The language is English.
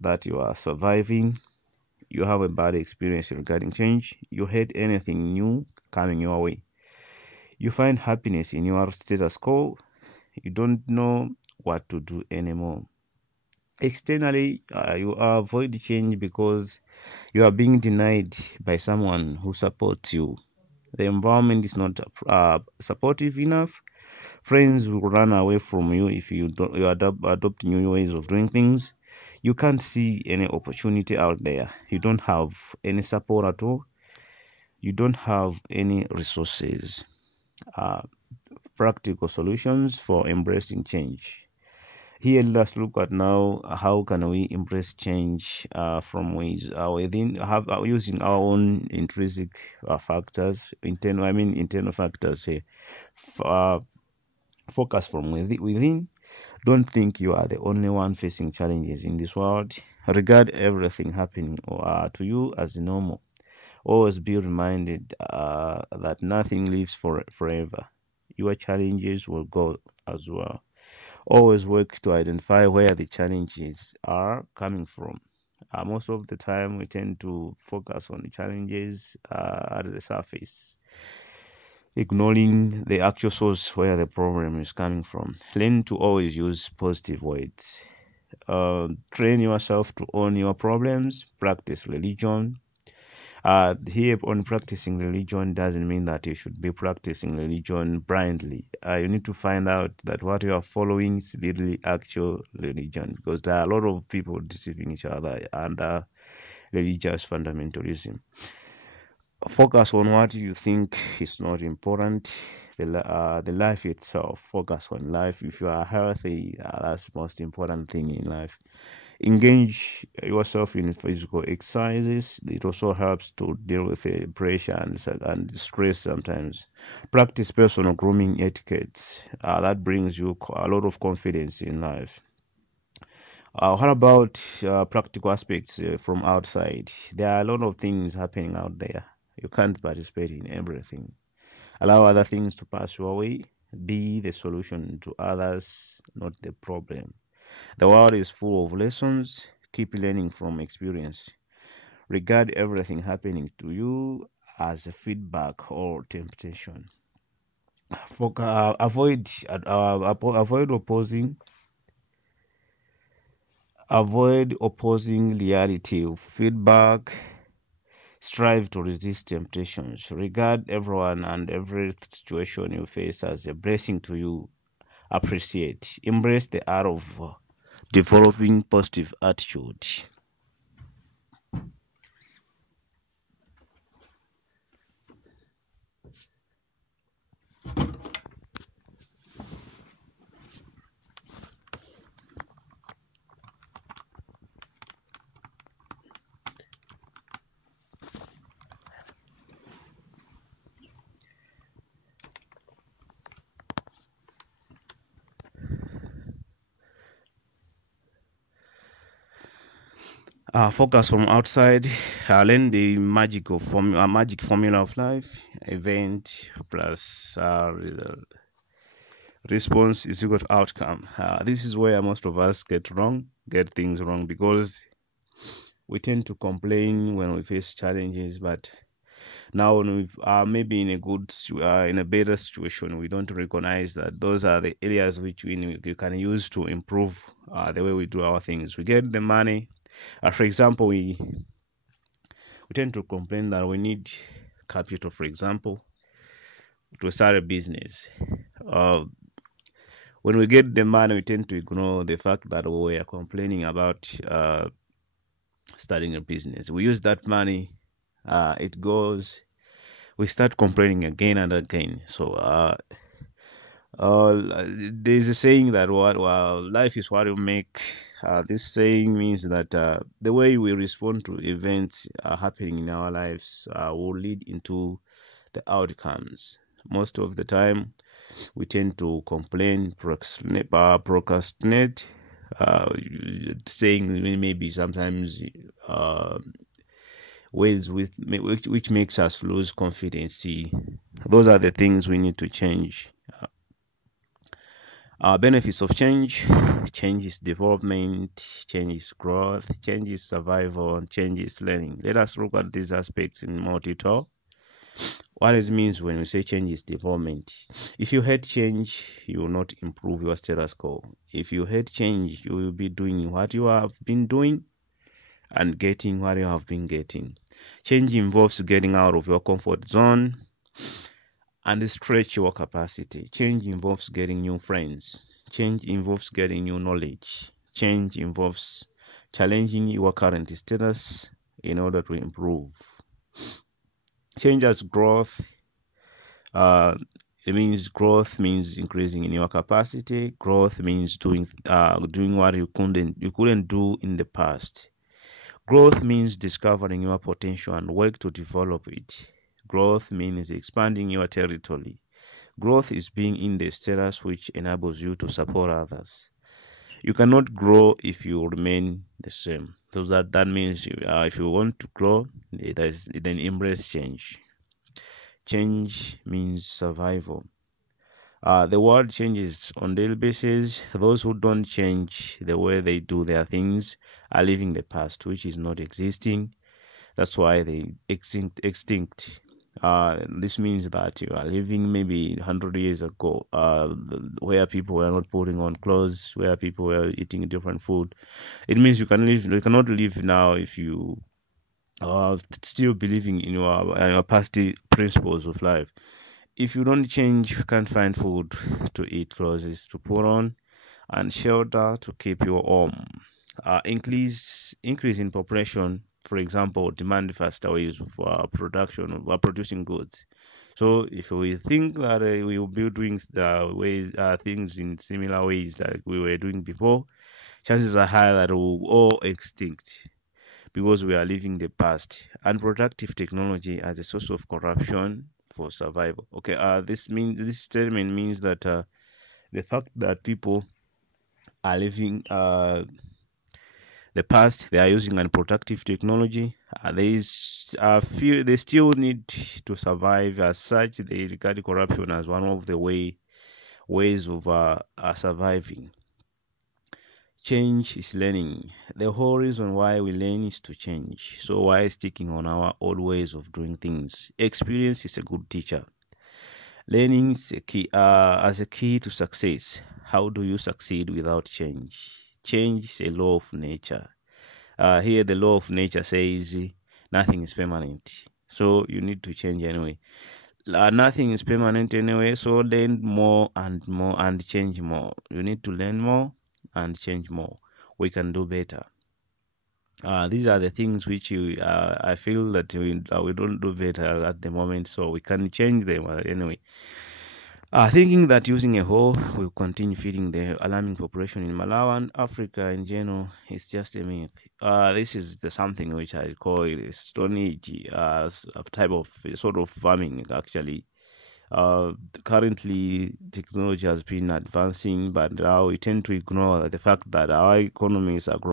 that you are surviving, you have a bad experience regarding change, you hate anything new coming your way, you find happiness in your status quo, you don't know what to do anymore. Externally, you avoid change because you are being denied by someone who supports you. The environment is not supportive enough. Friends will run away from you if you adopt new ways of doing things. You can't see any opportunity out there. You don't have any support at all. You don't have any resources. Uh, Practical solutions for embracing change. Here, let's look at now how can we embrace change from ways within using our own intrinsic factors, internal factors here. Uh, Focus from within. Don't think you are the only one facing challenges in this world. Regard everything happening to you as normal. Always be reminded that nothing lives forever. Your challenges will go as well. Always work to identify where the challenges are coming from. Most of the time, we tend to focus on the challenges at the surface, ignoring the actual source where the problem is coming from. Learn to always use positive words. Train yourself to own your problems. Practice religion. Here, on practicing religion doesn't mean that you should be practicing religion blindly. You need to find out that what you are following is really actual religion, because there are a lot of people deceiving each other under religious fundamentalism. Focus on what you think is not important. The life itself. Focus on life. If you are healthy, that's the most important thing in life. Engage yourself in physical exercises. It also helps to deal with pressure and stress sometimes. Practice personal grooming etiquette. That brings you a lot of confidence in life. What about practical aspects from outside? There are a lot of things happening out there. You can't participate in everything. Allow other things to pass your way. Be the solution to others, not the problem. The world is full of lessons. Keep learning from experience. Regard everything happening to you as a feedback or temptation. Avoid opposing. Avoid opposing reality with feedback. Strive to resist temptations. Regard everyone and every situation you face as a blessing to you. Appreciate. Embrace the art of developing positive attitude. Focus from outside. Learn the magic formula of life. Event plus response is equal to outcome. This is where most of us get things wrong, because we tend to complain when we face challenges, but now when we are maybe in a better situation, we don't recognize that those are the areas which we can use to improve the way we do our things. We get the money. For example, we tend to complain that we need capital, for example, to start a business. Uh, when we get the money, we tend to ignore the fact that we are complaining about starting a business. We use that money, it goes, we start complaining again and again. So, there's a saying that life is what you make. This saying means that the way we respond to events happening in our lives will lead into the outcomes. Most of the time, we tend to complain, procrastinate, saying maybe sometimes ways which makes us lose confidence. See, those are the things we need to change. Benefits of change. Change is development, change is growth, change is survival, and change is learning. Let us look at these aspects in more detail. What it means when we say change is development. If you hate change, you will not improve your status quo. If you hate change, you will be doing what you have been doing and getting what you have been getting. Change involves getting out of your comfort zone and stretch your capacity. Change involves getting new friends. Change involves getting new knowledge. Change involves challenging your current status in order to improve. Change as growth. Uh, it means growth means increasing in your capacity. Growth means doing what you couldn't do in the past. Growth means discovering your potential and work to develop it. Growth means expanding your territory. Growth is being in the status which enables you to support others. You cannot grow if you remain the same. So that means if you want to grow, then embrace change. Change means survival. The world changes on daily basis. Those who don't change the way they do their things are living the past, which is not existing. That's why they extinct. This means that you are living maybe 100 years ago, where people were not putting on clothes, where people were eating different food. It means you cannot live now if you are still believing in your past principles of life. If you don't change, you can't find food to eat, clothes to put on, and shelter to keep you warm. Increase in population, for example, demand faster ways of production of producing goods. So if we think that we will be doing things in similar ways like we were doing before, chances are high that we will all extinct because we are living the past. Unproductive technology as a source of corruption for survival. Okay, this statement means that the fact that people are living the past, they are using unproductive technology. They still need to survive. As such, they regard corruption as one of the ways of surviving. Change is learning. The whole reason why we learn is to change. So why sticking on our old ways of doing things? Experience is a good teacher. Learning is a key as a key to success. How do you succeed without change? Change is a law of nature. Here, the law of nature says nothing is permanent. So you need to change anyway. Nothing is permanent anyway. So learn more and change more. You need to learn more and change more. We can do better. These are the things which I feel that we don't do better at the moment. So we can change them anyway. Thinking that using a hoe will continue feeding the alarming population in Malawi and Africa in general is just a myth. This is something which I call it a Stone Age, a type of sort of farming actually. Currently, technology has been advancing, but now we tend to ignore the fact that our economies are growing.